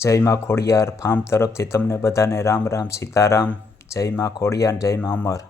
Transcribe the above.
જય માં ખોડિયાર ફાર્મ તરફથી તમને બધાને રામ રામ સીતારામ જય માં ખોડિયાર જય માં અમર.